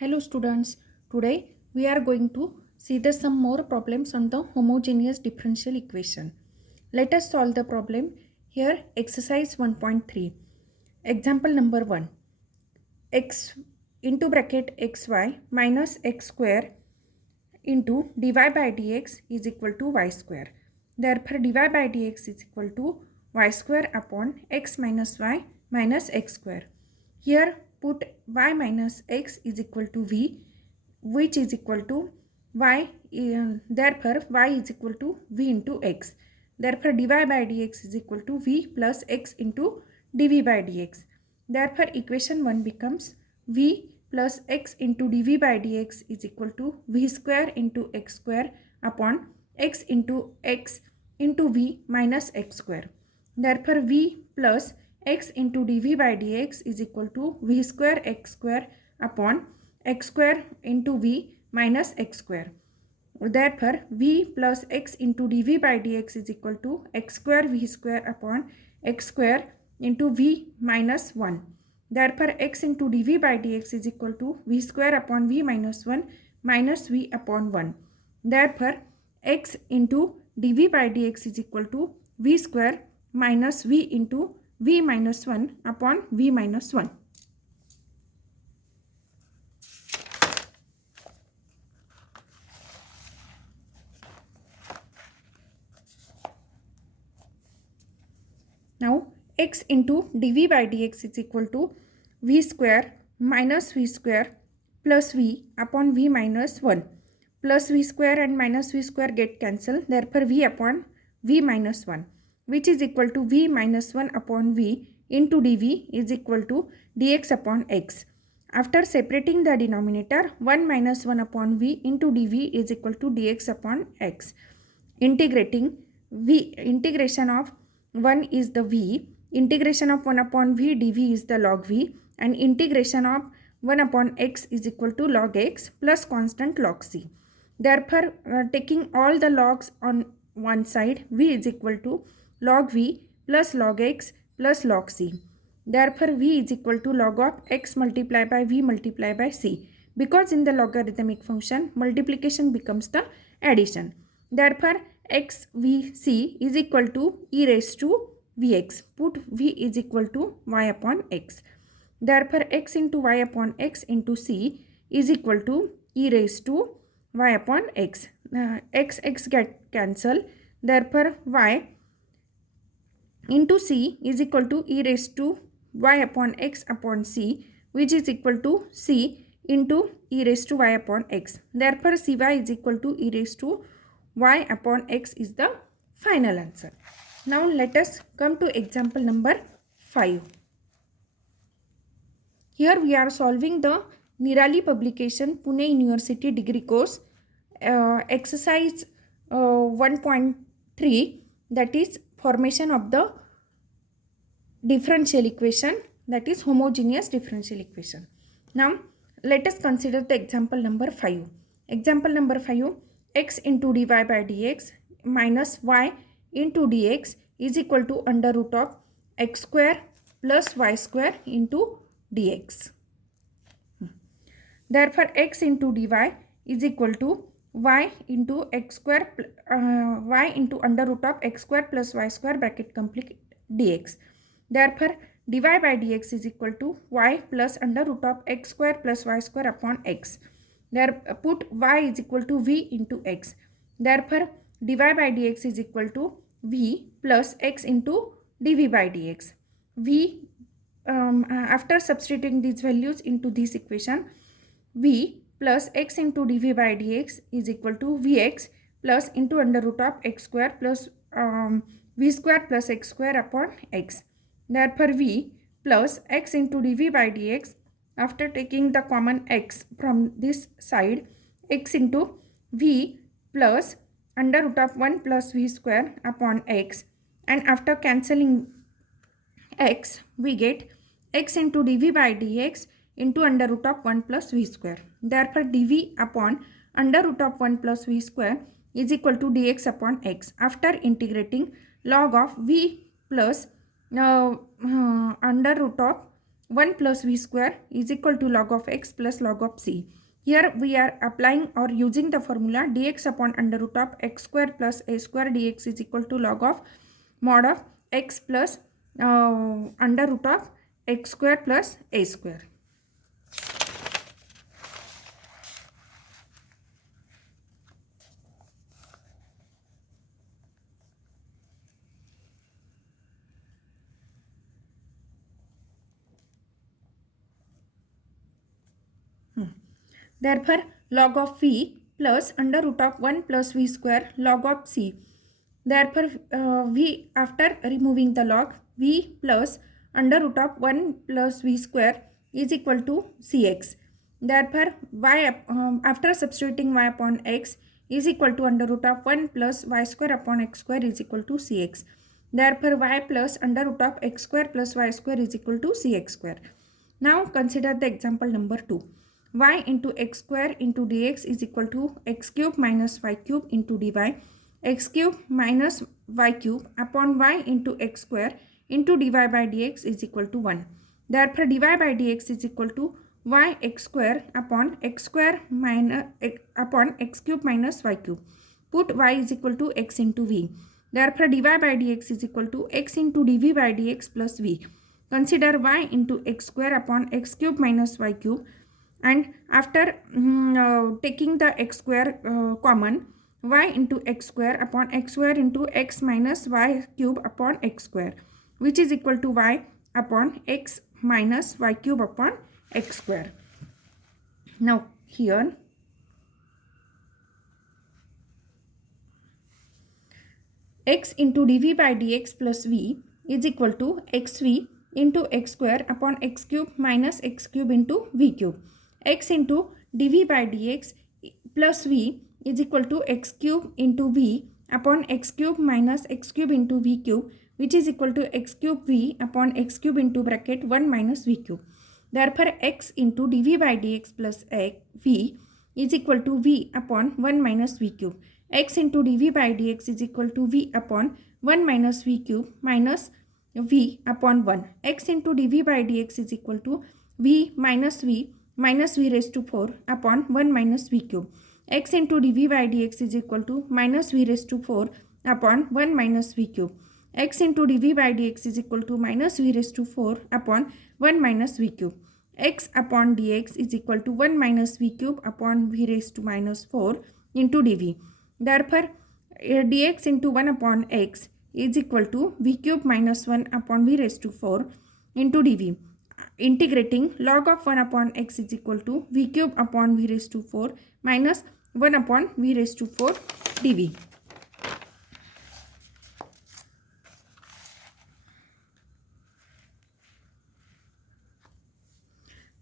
Hello students, today we are going to see some more problems on the homogeneous differential equation. Let us solve the problem. Here exercise 1.3. Example number 1. X into bracket xy minus x square into dy by dx is equal to y square. Therefore dy by dx is equal to y square upon x minus y minus x square. Here put y minus x is equal to v, which is equal to y, therefore y is equal to v into x. Therefore dy by dx is equal to v plus x into dv by dx. Therefore equation 1 becomes v plus x into dv by dx is equal to v square into x square upon x into v minus x square. Therefore v plus x into dv by dx is equal to v square x square upon x square into v minus x square. Therefore v plus x into dv by dx is equal to x square v square upon x square into v minus 1. Therefore x into dv by dx is equal to v square upon v minus 1 minus v upon 1. Therefore x into dv by dx is equal to v square minus v into v minus 1 upon v minus 1. Now x into dv by dx is equal to v square minus v square plus v upon v minus 1. Plus v square and minus v square get cancelled. Therefore v upon v minus 1, which is equal to v minus 1 upon v into dv is equal to dx upon x. After separating the denominator, 1 minus 1 upon v into dv is equal to dx upon x. Integrating integration of 1 is the v, integration of 1 upon v dv is the log v, and integration of 1 upon x is equal to log x plus constant log c. Therefore, taking all the logs on one side, v is equal to log v plus log x plus log c. Therefore, v is equal to log of x multiplied by v multiplied by c. Because in the logarithmic function, multiplication becomes the addition. Therefore, xvc is equal to e raised to vx. Put v is equal to y upon x. Therefore, x into y upon x into c is equal to e raised to y upon x. X get cancelled. Therefore, y into c is equal to e raised to y upon x upon c, which is equal to c into e raised to y upon x. Therefore, cy is equal to e raised to y upon x is the final answer. Now let us come to example number 5. Here we are solving the Nirali publication Pune University degree course exercise 1.3, that is formation of the differential equation, that is homogeneous differential equation. Now let us consider the example number 5. Example number 5, x into dy by dx minus y into dx is equal to under root of x square plus y square into dx. Therefore, x into dy is equal to y into x square y into under root of x square plus y square bracket complete dx. Therefore, dy by dx is equal to y plus under root of x square plus y square upon x. There put y is equal to v into x. Therefore, dy by dx is equal to v plus x into dv by dx. V after substituting these values into this equation, v plus x into dv by dx is equal to vx plus into under root of x square plus v square plus x square upon x. Therefore, v plus x into dv by dx, after taking the common x from this side, x into v plus under root of 1 plus v square upon x, and after cancelling x, we get x into dv by dx into under root of 1 plus v square. Therefore, dv upon under root of 1 plus v square is equal to dx upon x. After integrating, log of v plus under root of 1 plus v square is equal to log of x plus log of c. Here we are applying or using the formula dx upon under root of x square plus a square dx is equal to log of mod of x plus under root of x square plus a square. Therefore, log of v plus under root of 1 plus v square log of c. Therefore, v after removing the log, v plus under root of 1 plus v square is equal to cx. Therefore, y after substituting y upon x is equal to under root of 1 plus y square upon x square is equal to cx. Therefore, y plus under root of x square plus y square is equal to cx square. Now, consider the example number 2. Y into x square into dx is equal to x cube minus y cube into dy. X cube minus y cube upon y into x square into dy by dx is equal to 1. Therefore, dy by dx is equal to y x square upon x square minus upon x cube minus y cube. Put y is equal to x into v. Therefore, dy by dx is equal to x into dv by dx plus v. Consider y into x square upon x cube minus y cube, and after taking the x square common, y into x square upon x square into x minus y cube upon x square, which is equal to y upon x minus y cube upon x square. Now here x into dv by dx plus v is equal to xv into x square upon x cube minus x cube into v cube. X into dv by dx plus v is equal to x cube into v upon x cube minus x cube into v cube, which is equal to x cube v upon x cube into bracket 1 minus v cube. Therefore, x into dv by dx plus v is equal to v upon 1 minus v cube. X into dv by dx is equal to v upon 1 minus v cube minus v upon 1. X into dv by dx is equal to v minus v raised to 4 upon 1 minus v cube. X into dv by dx is equal to minus v raised to 4 upon 1 minus v cube. X into dv by dx is equal to minus v raised to 4 upon 1 minus v cube. X upon dx is equal to 1 minus v cube upon v raised to minus 4 into dv. Therefore, dx into 1 upon x is equal to v cube minus 1 upon v raised to 4 into dv. Integrating, log of 1 upon x is equal to v cube upon v raised to 4 minus 1 upon v raised to 4 dv.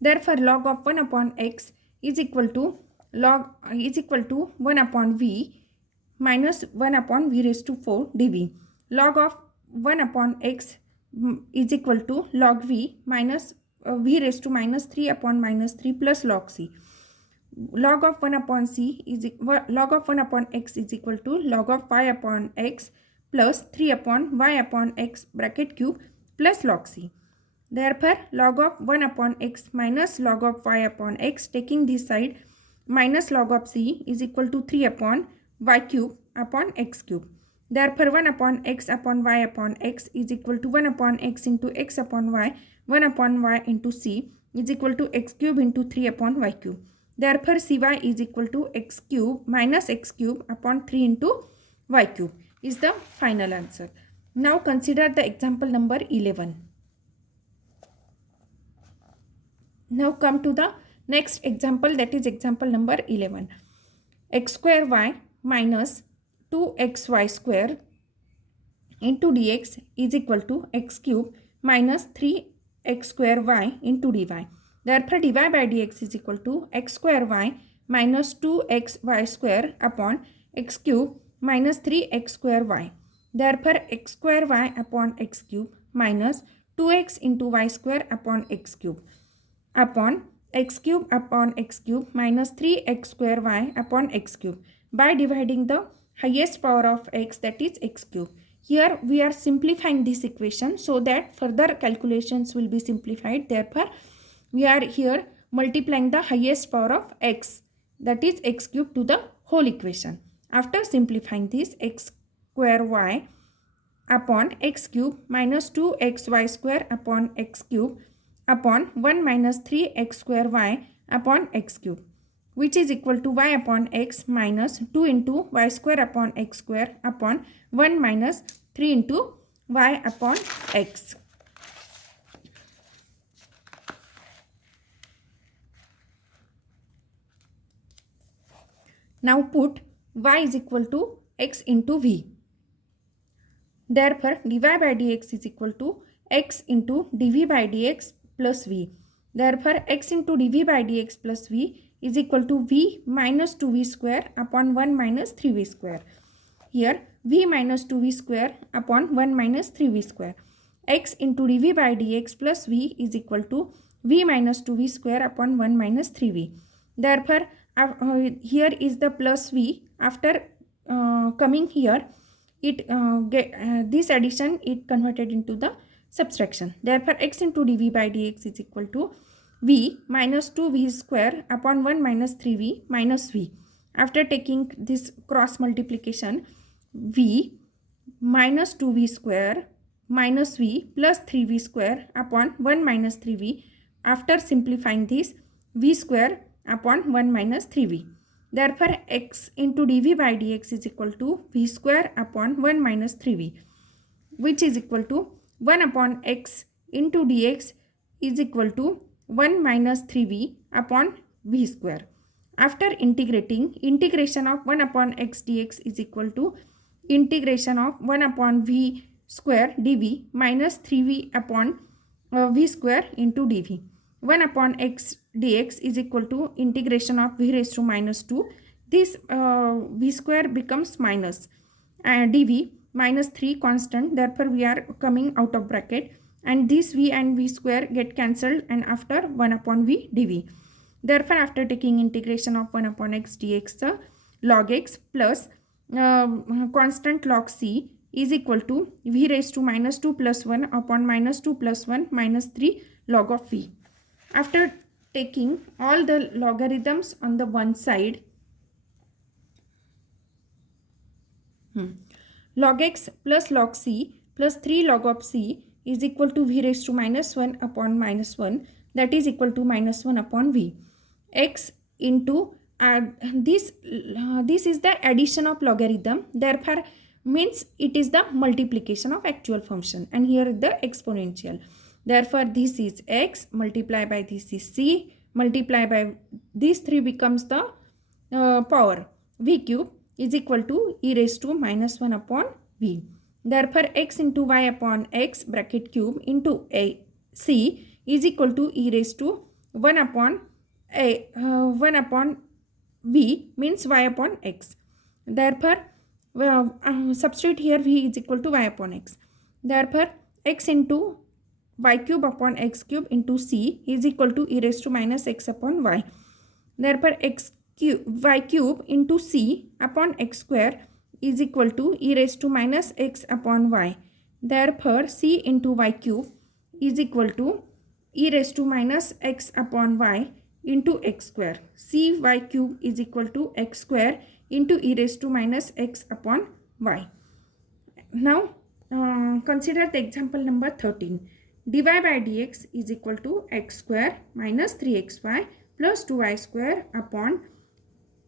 Therefore, log of 1 upon x is equal to 1 upon v minus 1 upon v raised to 4 dv. Log of 1 upon x is equal to log v minus v raised to minus 3 upon minus 3 plus log c. Log of 1 upon c is log of 1 upon x is equal to log of y upon x plus 3 upon y upon x bracket cube plus log c. Therefore, log of 1 upon x minus log of y upon x, taking this side, minus log of c is equal to 3 upon y cube upon x cube. Therefore, 1 upon x upon y upon x is equal to 1 upon x into x upon y, 1 upon y into c is equal to x cube into 3 upon y cube. Therefore, cy is equal to x cube minus x cube upon 3 into y cube is the final answer. Now, consider the example number 11. Now, come to the next example, that is example number 11. X square y minus 2xy square into dx is equal to x cube minus 3x square y into dy. Therefore, dy by dx is equal to x square y minus 2xy square upon x cube minus 3x square y. Therefore, x square y upon x cube minus 2x into y square upon x cube upon x cube minus 3x square y upon x cube by dividing the highest power of x, that is x cube. here we are simplifying this equation so that further calculations will be simplified. Therefore, we are here multiplying the highest power of x, that is x cube, to the whole equation. After simplifying this, x square y upon x cube minus 2xy square upon x cube upon 1 minus 3x square y upon x cube, which is equal to y upon x minus 2 into y square upon x square upon 1 minus 3 into y upon x. Now put y is equal to x into v. Therefore, dy by dx is equal to x into dv by dx plus v. Therefore, x into dv by dx plus v is equal to v minus 2v square upon 1 minus 3v square. Here, v minus 2v square upon 1 minus 3v square. X into dv by dx plus v is equal to v minus 2v square upon 1 minus 3v. Therefore, here is the plus v. After coming here, this addition it converted into the subtraction. Therefore, x into dv by dx is equal to v minus 2v square upon 1 minus 3v minus v. After taking this cross multiplication, v minus 2v square minus v plus 3v square upon 1 minus 3v. After simplifying this, v square upon 1 minus 3v. Therefore, x into dv by dx is equal to v square upon 1 minus 3v, which is equal to 1 upon x into dx is equal to 1 minus 3v upon v square. After integrating, integration of 1 upon x dx is equal to integration of 1 upon v square dv minus 3v upon v square into dv. 1 upon x dx is equal to integration of v raised to minus 2. This v square becomes minus dv minus 3 constant. Therefore, we are coming out of bracket, and this v and v square get cancelled, and after 1 upon v dv. Therefore, after taking integration of 1 upon x dx, log x plus constant log c is equal to v raised to minus 2 plus 1 upon minus 2 plus 1 minus 3 log of v. After taking all the logarithms on the one side, log x plus log c plus 3 log of c is equal to v raised to minus 1 upon minus 1, that is equal to minus 1 upon v. X into this is the addition of logarithm, therefore means it is the multiplication of actual function, and here is the exponential. Therefore, this is x multiplied by this is c multiplied by these 3 becomes the power v cube is equal to e raised to minus 1 upon v. Therefore, x into y upon x bracket cube into a c is equal to e raised to 1 upon v means y upon x. Therefore, substitute here v is equal to y upon x. Therefore, x into y cube upon x cube into c is equal to e raised to minus x upon y. Therefore, y cube into c upon x square is equal to e raised to minus x upon y. Therefore, c into y cube is equal to e raised to minus x upon y into x square. Cy cube is equal to x square into e raised to minus x upon y. Now, consider the example number 13. dy by dx is equal to x square minus 3xy plus 2y square upon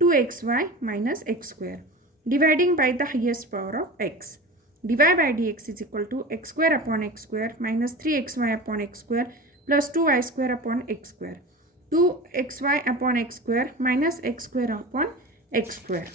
2xy minus x square. Dividing by the highest power of x. dy by dx is equal to x square upon x square minus 3xy upon x square plus 2y square upon x square. 2xy upon x square minus x square upon x square.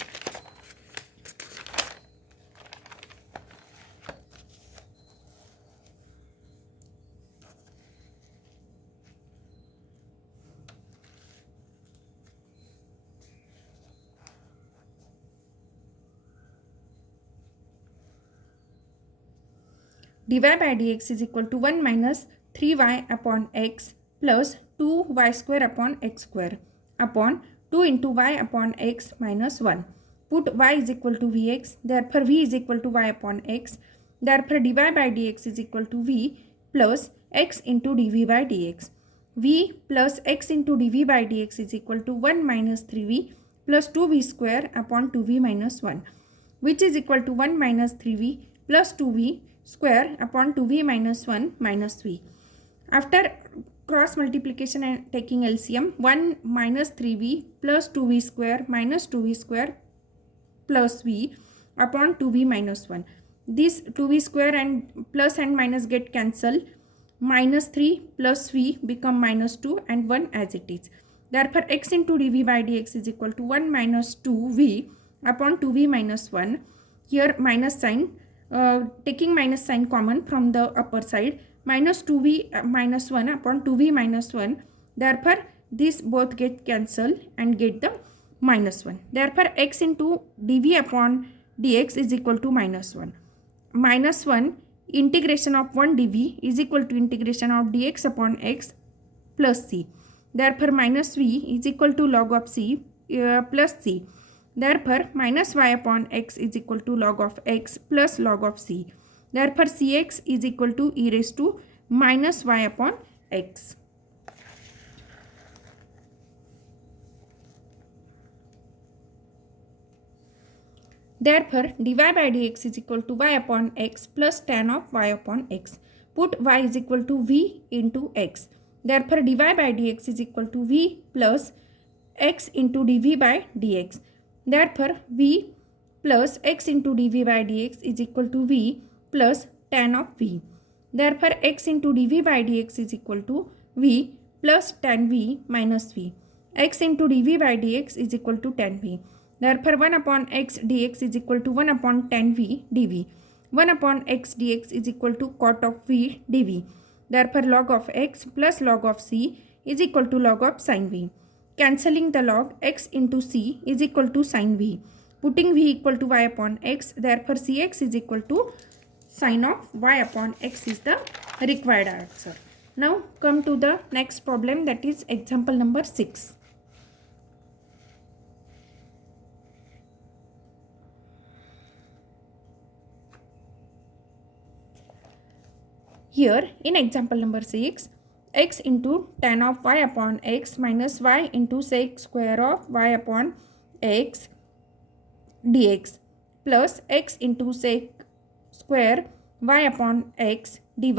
dy by dx is equal to 1 minus 3y upon x plus 2y square upon x square upon 2 into y upon x minus 1. Put y is equal to vx, therefore v is equal to y upon x. Therefore, dy by dx is equal to v plus x into dv by dx. v plus x into dv by dx is equal to 1 minus 3v plus 2v square upon 2v minus 1, which is equal to 1 minus 3v plus 2v square upon 2v minus 1 minus v. After cross multiplication and taking LCM, 1 minus 3v plus 2v square minus 2v square plus v upon 2v minus 1. This 2v square and plus and minus get cancelled. Minus 3 plus v become minus 2 and 1 as it is. Therefore, x into dv by dx is equal to 1 minus 2v upon 2v minus 1. Here minus sign, taking minus sign common from the upper side, minus 2v minus 1 upon 2v minus 1. Therefore, these both get cancelled and get the minus 1. Therefore, x into dv upon dx is equal to minus 1. Minus 1 integration of 1 dv is equal to integration of dx upon x plus c. Therefore, minus v is equal to log of c plus c. Therefore, minus y upon x is equal to log of x plus log of c. Therefore, cx is equal to e raised to minus y upon x. Therefore, dy by dx is equal to y upon x plus tan of y upon x. Put y is equal to v into x. Therefore, dy by dx is equal to v plus x into dv by dx. Therefore, v plus x into dv by dx is equal to v plus tan of v. Therefore, x into dv by dx is equal to v plus tan v minus v. X into dv by dx is equal to tan v. Therefore, 1 upon x dx is equal to 1 upon tan v dv. 1 upon x dx is equal to cot of v dv. Therefore, log of x plus log of c is equal to log of sin v. Cancelling the log, x into c is equal to sin v. Putting v equal to y upon x, therefore cx is equal to sin of y upon x is the required answer. Now come to the next problem, that is example number 6. Here in example number 6, x into tan of y upon x minus y into sec square of y upon x dx plus x into sec square y upon x dy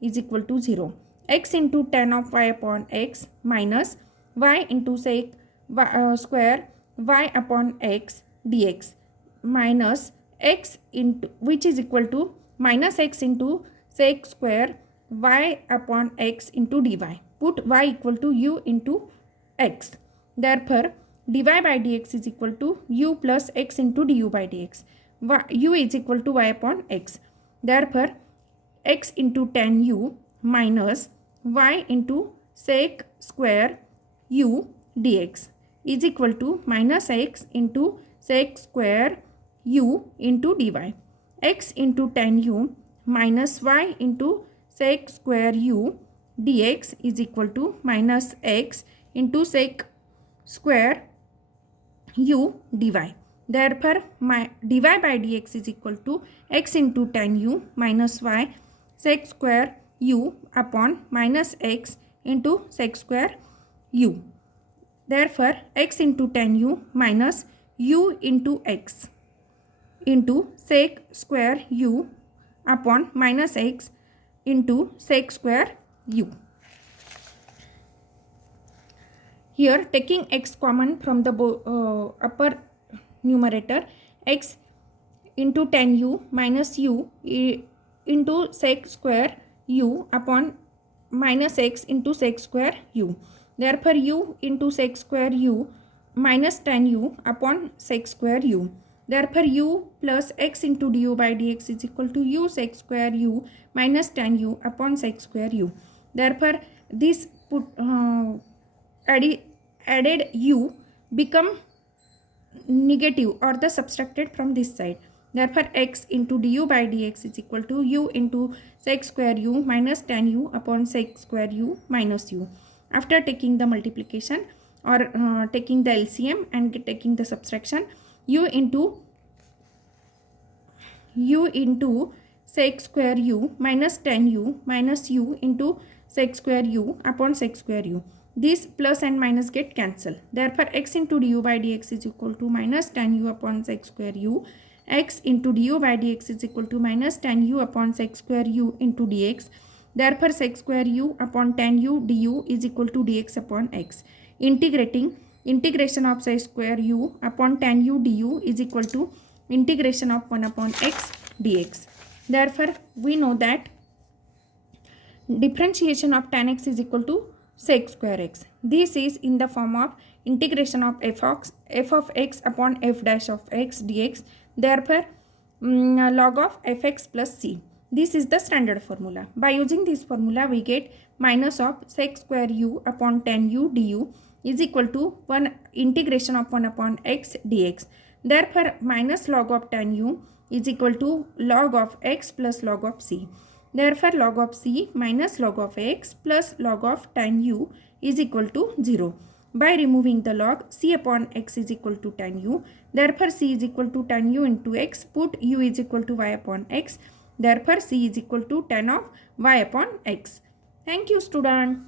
is equal to 0. X into tan of y upon x minus y into sec square y upon x dx minus x into, which is equal to minus x into sec square y upon x into dy. Put y equal to u into x. Therefore, dy by dx is equal to u plus x into du by dx. U is equal to y upon x. Therefore, x into tan u minus y into sec square u dx is equal to minus x into sec square u into dy. X into tan u minus y into sec square u dx is equal to minus x into sec square u dy. Therefore, my dy by dx is equal to x into tan u minus y sec square u upon minus x into sec square u. Therefore, x into tan u minus u into x into sec square u upon minus x into sec square u. Here, taking x common from the upper numerator, x into tan u minus u into sec square u upon minus x into sec square u. Therefore, u into sec square u minus tan u upon sec square u. Therefore, u plus x into du by dx is equal to u sec square u minus tan u upon sec square u. Therefore, this added u become negative or the subtracted from this side. Therefore, x into du by dx is equal to u into sec square u minus tan u upon sec square u minus u. After taking the multiplication or taking the LCM and taking the subtraction, u into sec square u minus tan u minus u into sec square u upon sec square u. These plus and minus get cancelled. Therefore, x into du by dx is equal to minus tan u upon sec square u. X into du by dx is equal to minus tan u upon sec square u into dx. Therefore, sec square u upon tan u du is equal to dx upon x. Integration of sec square u upon tan u du is equal to integration of 1 upon x dx. Therefore, we know that differentiation of tan x is equal to sec square x. This is in the form of integration of f of x upon f dash of x dx. Therefore, log of fx plus c. This is the standard formula. By using this formula, we get minus of sec square u upon tan u du is equal to 1 integration of 1 upon x dx. Therefore, minus log of tan u is equal to log of x plus log of c. Therefore, log of c minus log of x plus log of tan u is equal to 0. By removing the log, c upon x is equal to tan u. Therefore, c is equal to tan u into x. Put u is equal to y upon x. Therefore, c is equal to tan of y upon x. Thank you, student.